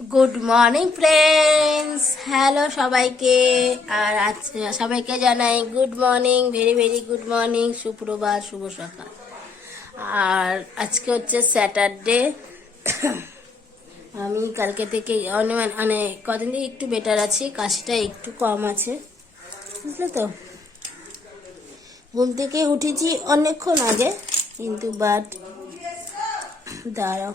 Good morning friends, hello সবাইকে। আর আজ সবাইকে জানাই good morning, very very good morning, সুপ্রভাত, শুভ সকাল। আর আজকে হচ্ছে স্যাটারডে। আমি কালকে থেকে মানে কদিন থেকে একটু বেটার আছি, কাশিটা একটু কম আছে, বুঝলে তো। ঘুম থেকে উঠেছি অনেকক্ষণ আগে, কিন্তু দাঁড়াও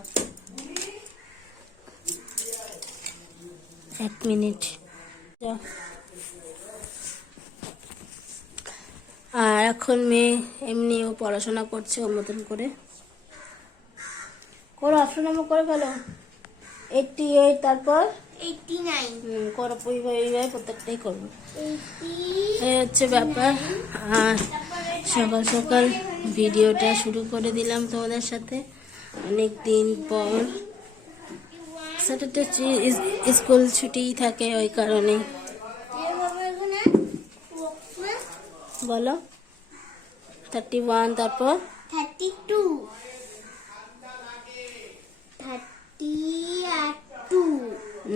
1 মিনিট। আর এখন মেয়ে এমনিও পড়াশোনা করছে ওর মতন করে। করো, অপশন নাম্বার করে ফেলো। 88, তারপর 89, করো, এইভাবে প্রত্যেকটাই করবো। এই হচ্ছে ব্যাপার। আর সকাল সকাল ভিডিওটা শুরু করে দিলাম তোমাদের সাথে, অনেক দিন পর। স্যাটারডে স্কুল ছুটি থাকে, ওই কারণে। বলো 31, তারপর 32,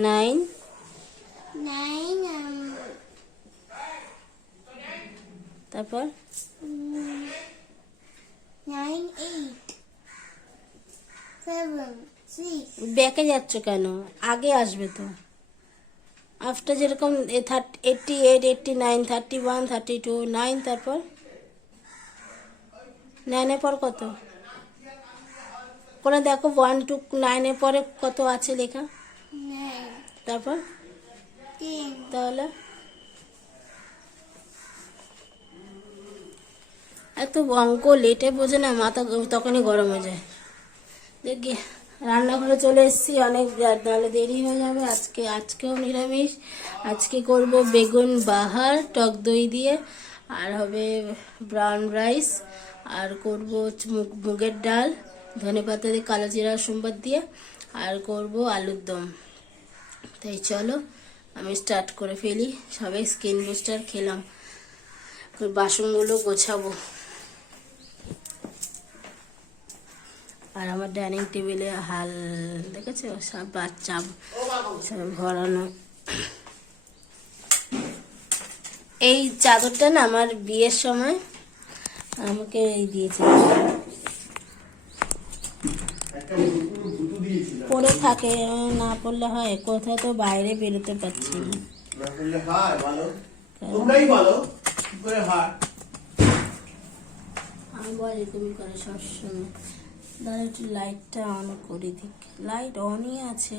9, 9, তারপর 9, 8, 7, 6, ব্যাকে যাচ্ছ কেন? আগে আসবে তো। আফটার যেরকম 88, 89, 31, 32, 9, তারপর 9-এর পর কত? করে দেখো 1 to 9-এর পরে কত আছে লেখা। 9, তারপর 10, তাহলে এত অঙ্ক লেটে বোঝে না, মাথা তখনই গরম হয়ে যায়। দেখি রান্নাঘরে চলে এসেছি, অনেক নাহলে দেরি হয়ে যাবে। আজকেও নিরামিষ। আজকে করব বেগুন বাহার টক দই দিয়ে, আর হবে ব্রাউন রাইস, আর করব মুগের ডাল ধনেপাতা দিয়ে, কালো জিরা সোমবার দিয়ে, আর করব আলুর দম। তাই চলো আমি স্টার্ট করে ফেলি। সবাই স্কিন বুস্টার খেলাম, বাসনগুলো গোছাবো। আর আমার ডাইনিং টেবিলে হাল দেখেছো, সব বাচ্চা সব ভরানো। এই চাদরটা না আমার বিয়ের সময় আমাকে এই দিয়েছিল, পরে থাকে, না পড়লে হয় কোথাও, তো বাইরে বেরোতে পারছি না। আমি বলি তুমি করে সবসময়। দাঁড়া একটু লাইটটা অন করে দিক। লাইট অনই আছে।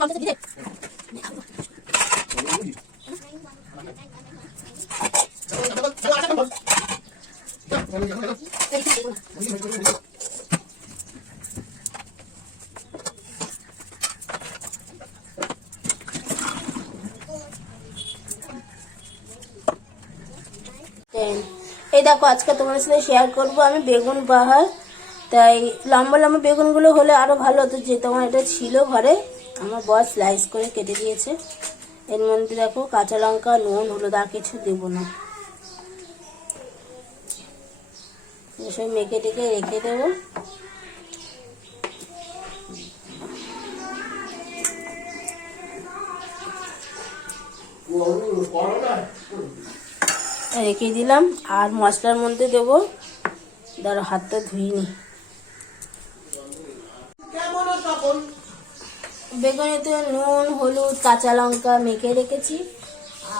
এই দেখো আজকে তোমার সাথে শেয়ার করব আমি বেগুন বাহার। তাই লম্বা লম্বা বেগুনগুলো হলে আরো ভালো হতো, যে তোমার এটা ছিল ঘরে, আমার বস স্লাইস করে কেটে দিয়েছে। এর মধ্যে দেখো কাঁচা লঙ্কা, নুন, হলুদ, আর কিছু দেবো না, এসব মেখে টেকে রেখে দেবো। রেখে দিলাম। আর মশলার মধ্যে দেবো, ধরো হাতটা ধুইনি, বেগুনেতে নুন, হলুদ, কাঁচা লঙ্কা মেখে রেখেছি।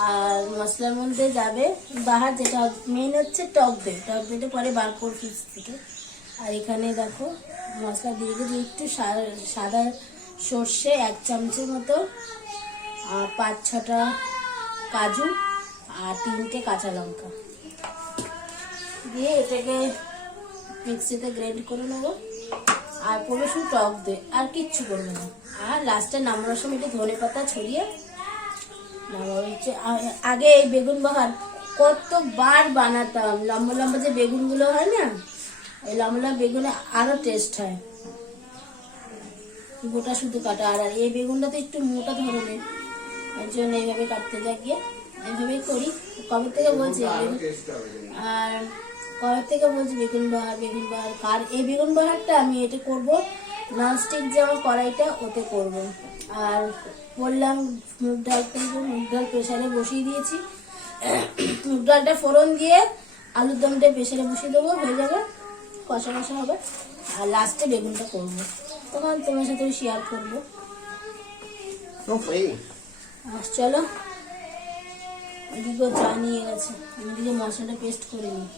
আর মশলার মধ্যে যাবে বাহার, যেটা মেন হচ্ছে টক দই। টক দইটা পরে বার করে ফ্রিজ থেকে। আর এখানে দেখো মশলা দিয়ে দিয়েছি একটু সাদা সর্ষে 1 চামচের মতো, আর 5-6টা কাজু, আর 3টে কাঁচা লঙ্কা দিয়ে এটাকে মিক্সিতে গ্রাইন্ড করে নেবো। আর পড়বে শুধু টক দই, আর কিচ্ছু করবে না। আর লাস্টে নামানোর সময় একটু ধনে পাতা ছড়িয়ে নামাবো। আগে এই বেগুন বাহার কতবার বানাতাম, লম্বা লম্বা যে বেগুনগুলো হয় না, ওই লম্বা লম্বা বেগুনে আরো টেস্ট হয়, গোটা শুধু কাটা। আর এই বেগুনটা তো একটু মোটা ধরনের, এর জন্য এইভাবে কাটতে গিয়ে এইভাবেই করি। কবে থেকে বলছি, আর কবে থেকে বলছি বেগুন বাহার বেগুন বাহার। আর এই বেগুন বাহারটা আমি এটা করবো ননস্টিক যে আমার কড়াইটা, ওতে করব। আর বললাম মুগ ডাল করবো, মুগ ডাল প্রেসারে বসিয়ে দিয়েছি। মুগ ডালটা ফোড়ন দিয়ে আলুর দমটা প্রেসারে বসিয়ে দেবো, হয়ে যাবে, কষা কষা হবে। আর লাস্টে বেগুনটা করবো, তখন তোমার সাথে শেয়ার করবো। আর চলো, এদিকেও চা নিয়ে গেছে, এদিকে মশলাটা পেস্ট করে নিই।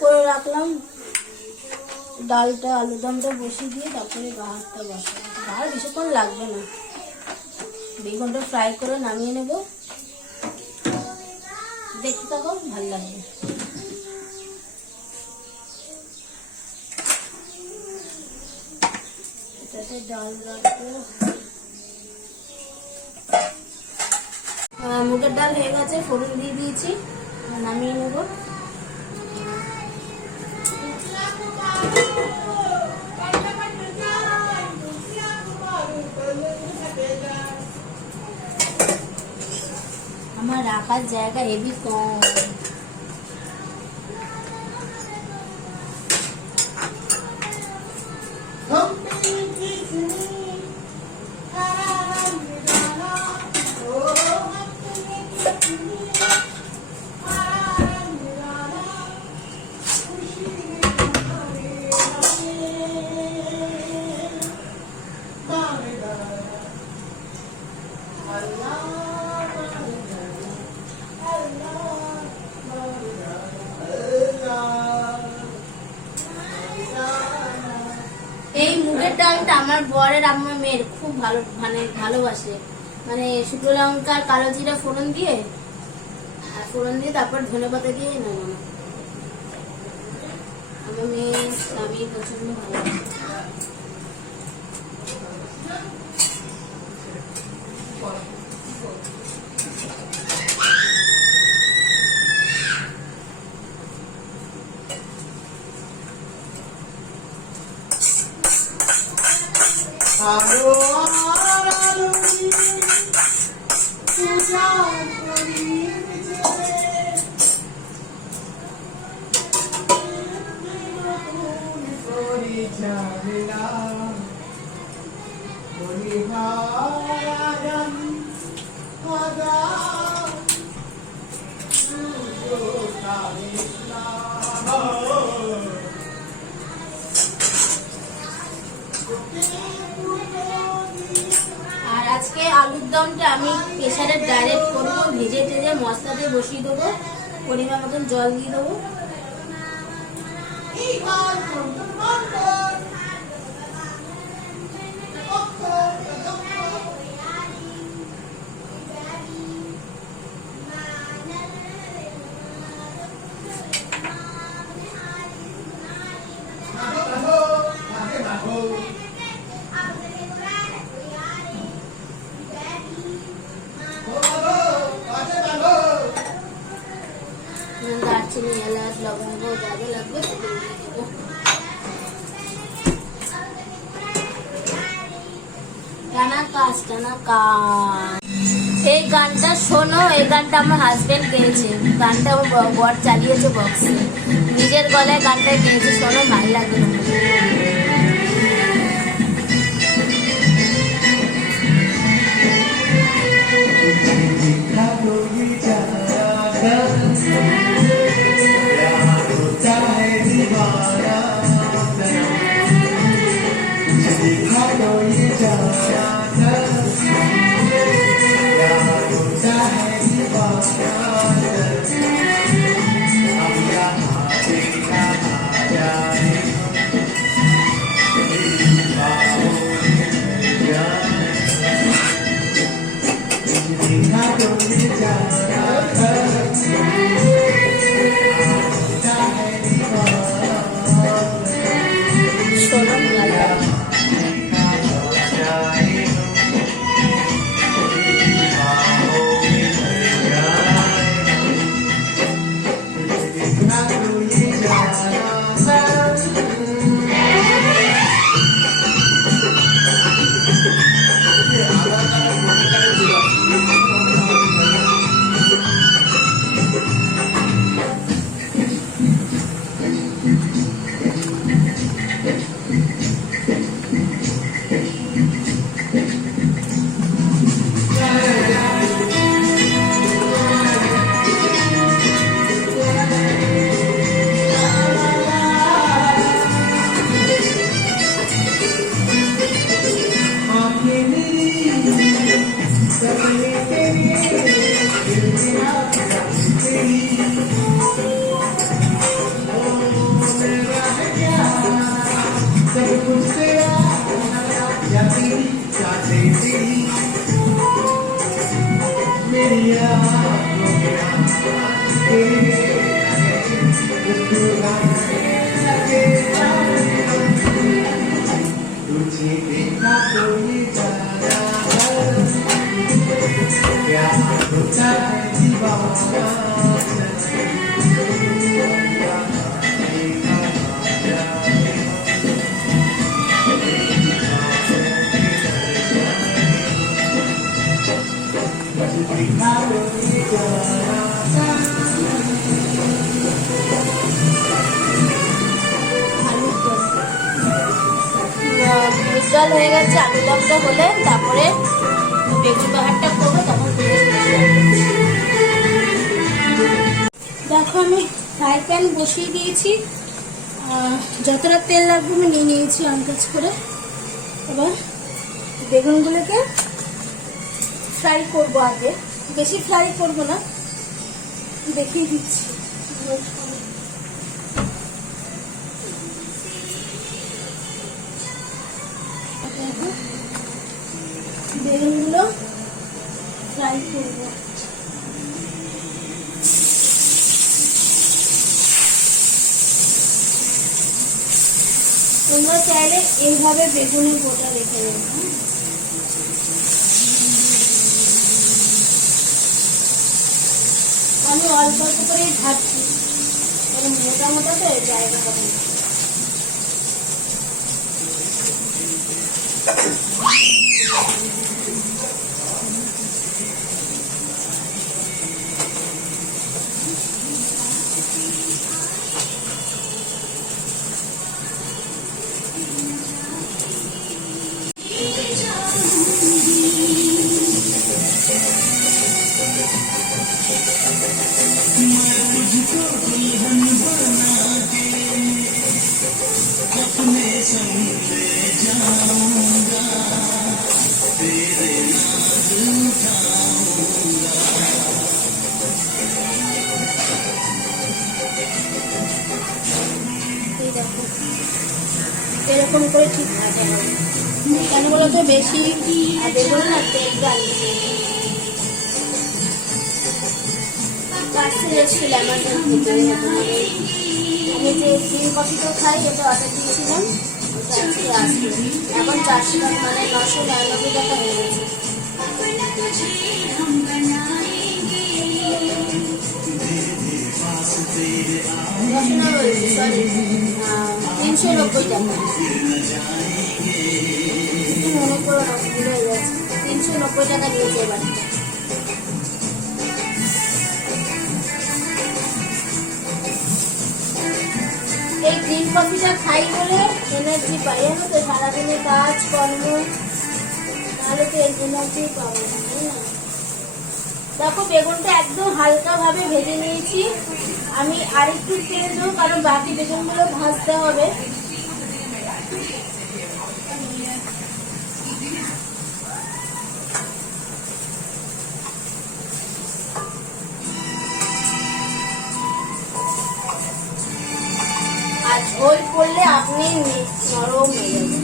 করে রাখলাম ডালটা, আলুর দমটা বসিয়ে দিয়ে তারপরে বাহারটা বসাবো। বাহার বেশিক্ষণ লাগবে না, বেগুনটা ফ্রাই করে নামিয়ে নেব। দেখতে থাকো, ভালো লাগবে। এটাতে ডাল রাখবো। মুগের ডাল হয়ে গেছে, ফোড়ন দিয়ে দিয়েছি, নামিয়ে নেব। আমার রাখার জায়গা হেবি কম, এই মুগের ডালটা আমার বরের আমার মেয়ের খুব ভালো, মানে ভালোবাসে। মানে শুকনো লঙ্কার কালো জিরা ফোড়ন দিয়ে, আর ফোড়ন দিয়ে তারপর ধনেপাতা দিয়ে নামানো। আমার মেয়ে স্বামী প্রচন্ড ভালোবাসে। আর আজকে আলুর দমটা আমি প্রেসারে ডাইরেক্ট করবো, ভেজে টেজে মশলা দিয়ে বসিয়ে দেবো, পরিমাণ মতন জল দিয়ে দেবো। দারচিনি, এলাচ, লবঙ্গ যা যা লাগবে সেগুলো দিয়ে দেবো। টানা কাজ, টানা কাজ। এই গানটা শোনো, এই গানটা আমার হাজবেন্ড গেয়েছে, গানটা আমার বর চালিয়েছে বক্সে, নিজের গলায় গানটা গেয়েছে, শোনো ভালো লাগবে। জল হয়ে গেছে, আলু দমটা হলে তারপরে বেগুন বাহারটা করবো, তখন দেখো আমি ফ্রাই প্যান বসিয়ে দিয়েছি, যতটা তেল লাগবে আমি নিয়ে নিয়েছি আন্দাজ করে। এবার বেগুনগুলোকে ফ্রাই করবো, আগে বেশি ফ্রাই করবো না, দেখিয়ে দিচ্ছি। বেগুনগুলো ফ্রাই করবো। তোমরা চাইলে এইভাবে বেগুনের গোটা রেখে দেবে। আমি অল্প অল্প করেই ভাবছি, মোটা মোটা তো জায়গা হবে না। এই দেখো, এরকম করে ঠিক ভাজা হবে। কেন বলো তো, বেশি বেগুন না তেল গালি এসেছিলাম আমি যে গ্রিন কফিটা খাই, এটা অর্ডার দিয়েছিলাম, ওটা আজকে আসবে। এখন 400 টাকা, মানে 999 টাকা হয়ে গেছে। 390 টাকা, মনে করো না, ভুল হয়ে গেছে। 390 টাকা নিয়েছে এবার। এই গ্রিন কফিটা খাই বলে এনার্জি পাই, জানো তো, সারাদিনে কাজ কর্ম, তাহলে তো এই এনার্জি পাবো না, তাই না? দেখো বেগুনটা একদম হালকা ভাবে ভেজে নিয়েছি। আমি আরেকটু তেল দেবো, কারণ বাকি বেগুনগুলো ভাজতে হবে। আর ঝোল পড়লে আপনি নরম হয়ে যাবে।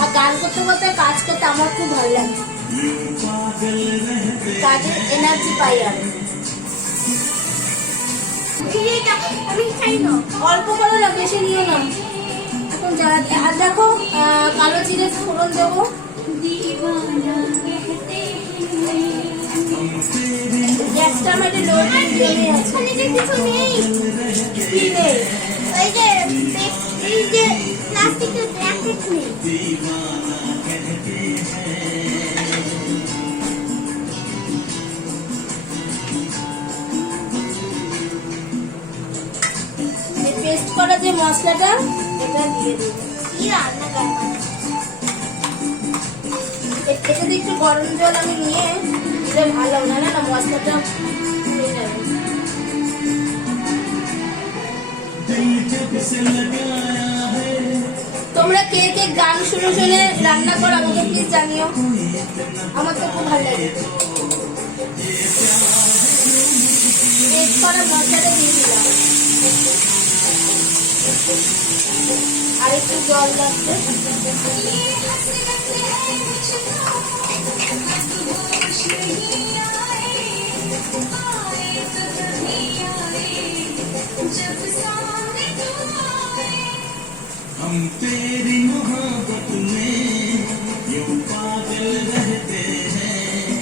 আর গান করতে করতে কাজ করতে আমার খুব ভালো লাগে, কাজের এনার্জি পাই। আর অল্প করে না, বেশি নিও না। এখন যারা, আর দেখো কালো জিরে ফোড়ন দেবো। গ্যাসটা আমার লো জমে আছে। কি নেই? এই যে প্লাস্টিকের প্যাকেট নেই। পেস্ট করা যে মশলাটা, এটা দিয়ে দেবো। কি রান্না করবো? এটাতে একটু গরম জল আমি নিয়ে দিলে ভালো হবে, না না মশলাটা হয়ে যাবে। তোমরা কে কে গান শুনে শুনে রান্না করো আমাকে প্লিজ জানিও, আমার তো খুব ভালো লাগে। পেস্ট করা মশলাটা দিয়ে দিলাম, আর একটু জল লাগবে। हम तेरी मोहब्बत में यूं पागल रहते हैं,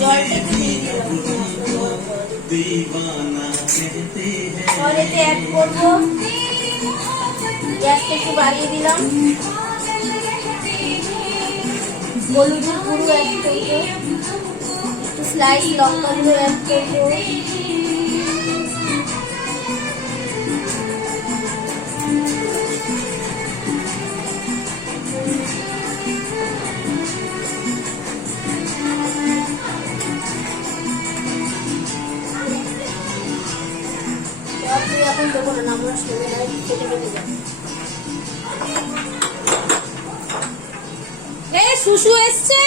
জলটা একটু দিয়ে দিলাম। दीवाना कहते हैं। और এতে অ্যাড করবো, গ্যাসটা একটু বাড়িয়ে দিলাম, হলুদের গুঁড়ো অ্যাড করবো, একটু স্লাইস লঙ্কা গুঁড়ো অ্যাড করবো, এখন দেবো না, আমরা শুনে নাই, কেটে কেটে যাবো। শুশু এসছে,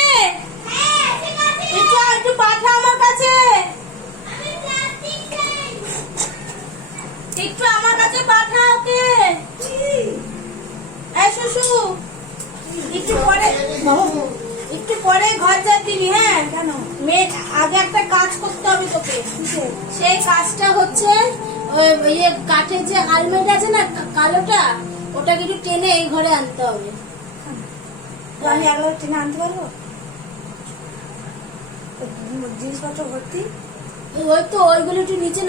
একটু পাঠা আমার কাছে, একটু আমার কাছে পাঠা ওকে। শুশু একটু পরে একটু পরে ঘর যা দিবি। হ্যাঁ কেন মেয়ে আগে একটা কাজ করতে হবে তোকে। সেই কাজটা হচ্ছে ওই ইয়ে কাঠের যে আলমারিটা আছে না কালোটা, ওটাকে একটু টেনে এই ঘরে আনতে হবে। তো আমি একবার টেনে আনতে পারবো? জিনিসপত্র ভর্তি। ওই তো ওইগুলো একটু নিচে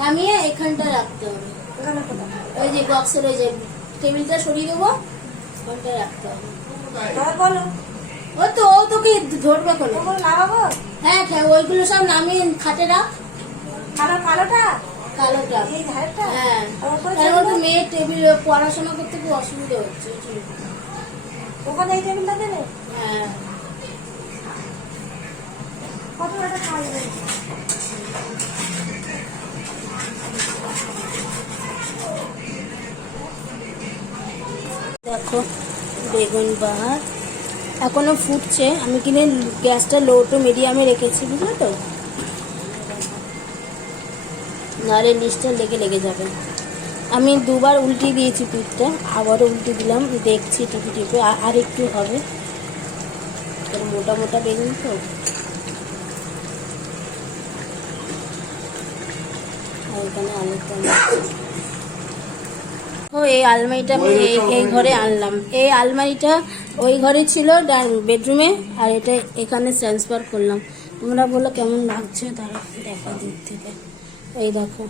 নামিয়ে এখানটা রাখতে হবে। ওখানে কোথায়? ওই যে বক্সের ওই যে টেবিলটা সরিয়ে দেবো, ওখানটা রাখতে হবে। তাহলে বলো। ও তো ও তোকে ধরবে কোনো। ওগুলো লাগাবো? হ্যাঁ হ্যাঁ, ওইগুলো সব নামিয়ে খাটে রাখ। কালোটা? কালোটা এই ধারেরটা? হ্যাঁ, আর ওপরে কারণ টেবিলটা? তো মেয়ের টেবিল পড়াশোনা করতে খুব অসুবিধা হচ্ছে। ওখানে এই টেবিলটা দেবে? হ্যাঁ, কত টাকা খাওয়া যাবে? দেখো বেগুন বাহার এখনো ফুটছে। আমি কিনে গ্যাসটা লো টু মিডিয়ামে রেখেছি, বুঝলে তো, নাহলে নিচটা লেগে যাবে। আমি দুবার উল্টে দিয়েছি পিঠটা, আবারও উল্টে দিলাম, দেখছি টিপে আর একটু হবে। মোটা মোটা বেগুন তো, এখানে আলুটা এই আলমারিটা আমি এই ঘরে আনলাম। এই আলমারিটা ওই ঘরে ছিল বেডরুমে, আর এটা এখানে ট্রান্সফার করলাম। তোমরা বলো কেমন লাগছে, তারা দেখা দিক থেকে। এই দেখো,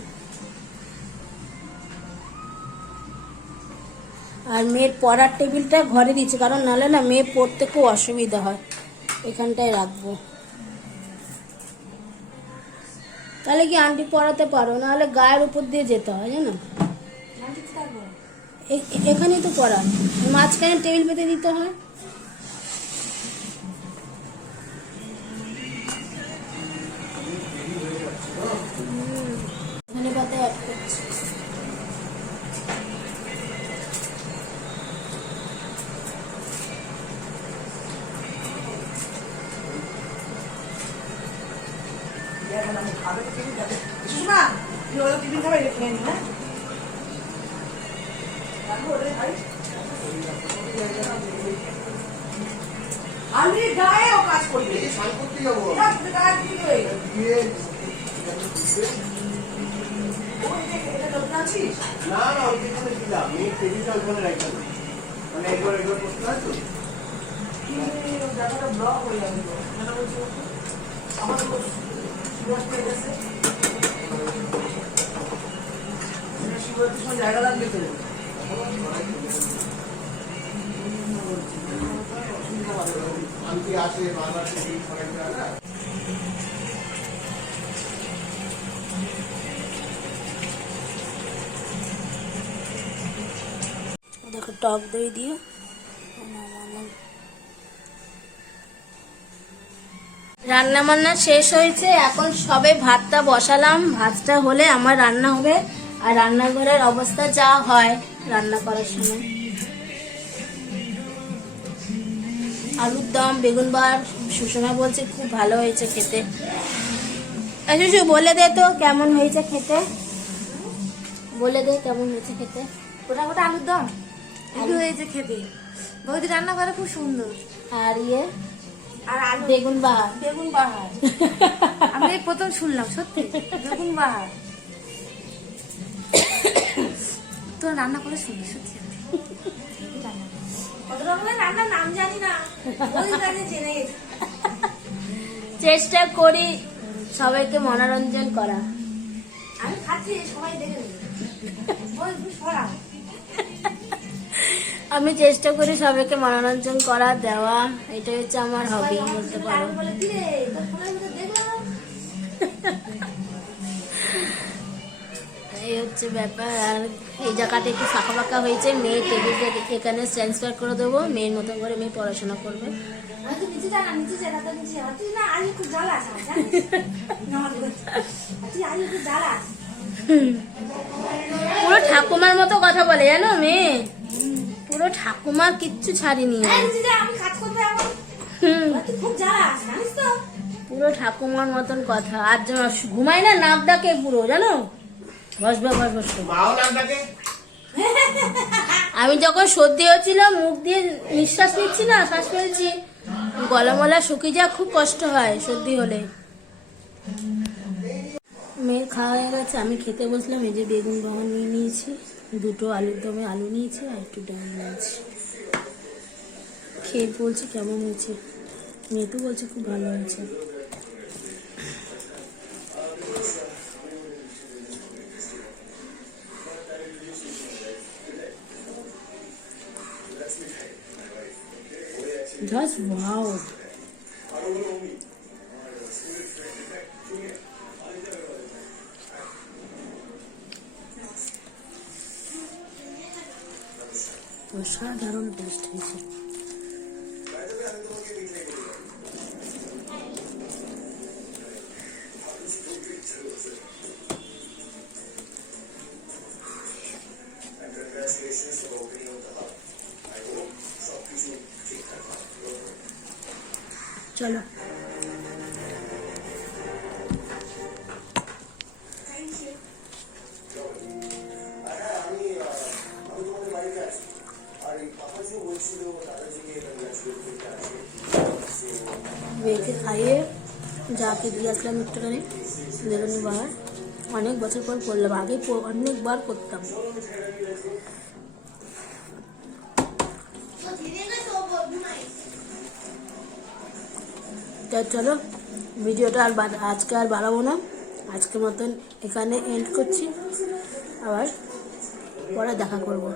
আর মেয়ের পড়ার টেবিলটা ঘরে দিচ্ছি, কারণ নাহলে না মেয়ে পড়তে খুব অসুবিধা হয়। এখানটায় রাখবো, তাহলে কি আন্টি পড়াতে পারো, নাহলে গায়ের উপর দিয়ে যেতে হয় জানো। এখানেই তো পড়া, মাঝখানে টেবিল পেতে দিতে হয়। ধনে পাতা অ্যাড করছি। আমি গায়ে ও কাজ করবে না না ওই যেখানে ছিলাম এই টেবিলটা ওখানে রাখতাম, মানে একবার করতে হয় তো জায়গাটা ব্লক হয়ে যাবে। আমাদের শিবরাত্রির সময় জায়গা লাগবে তো। আমি আসে বারবার টেবিল সবাইটা না দেখো টক দই দিয়ে রান্না বান্না শেষ হয়েছে। এখন সবে ভাতটা বসালাম, ভাতটা হলে আমার রান্না হবে। আর রান্নাঘরের অবস্থা যা হয় রান্না করার সময়, আলুর দম, বেগুন বার, সুষমা বলছে খুব ভালো হয়েছে খেতে। শুশু বলে দে তো কেমন হয়েছে খেতে, বলে দে কেমন হয়েছে খেতে। গোটা আলুর দম একটু হয়েছে খেতে। বৌদি রান্না করে খুব সুন্দর। আর ইয়ে আর আলু বেগুন বাহার, বেগুন বাহার আমি এই প্রথম শুনলাম, সত্যি বেগুন বাহার তো রান্না করে সুন্দর, সত্যি কত রকমের রান্নার নাম জানি না, জেনে গেছি। চেষ্টা করি সবাইকে মনোরঞ্জন করা। আমি খাচ্ছি, সবাই দেখে নেবে। আমি চেষ্টা করি সবাইকে মনোরঞ্জন করা, দেওয়া, এটাই হচ্ছে আমার হবি বলতে পারো। এই হচ্ছে ব্যাপার। আর এই জায়গাটা একটু ফাঁকা ফাঁকা হয়েছে, মেয়ে টেবিলটা এখানে ট্রান্সফার করে দেবো, মেয়ের মতন করে মেয়ে পড়াশোনা করবে। পুরো ঠাকুমার মতো কথা বলে জানো মেয়ে, পুরো ঠাকুমার কিচ্ছু ছাড়িনি। পুরো ঠাকুমার মতন কথা। আর ঘুমায় না নাক ডাকে পুরো, জানো, বসবে বসবে। মাও নামটাকে আমি যখন সর্দি হচ্ছিল মুখ দিয়ে নিঃশ্বাস নিচ্ছি না, শ্বাস ফেলছি, গলা মলা শুকিয়ে যায়, খুব কষ্ট হয় সর্দি হলে। মেয়ের খাওয়া হয়ে গেছে, আমি খেতে বসলাম। এই যে বেগুন বহন নিয়ে নিয়েছি, দুটো আলুর দমে আলু নিয়েছি আর একটু ডাল নিয়েছি। খেয়ে বলছি কেমন হয়েছে, মেয়ে তো বলছে খুব ভালো হয়েছে। Just wow. অসাধারণ টেস্ট হয়েছে। চলো মেয়েকে খাইয়ে যাকে দিয়ে আসলাম একটুখানি বেরোনি বাহার। অনেক বছর পর করলাম, আগে অনেকবার করতাম। চলো ভিডিওটা আজকে আর বাড়াবো না, আজকের মতন এখানে এন্ড করছি, আবার পরে দেখা করবো।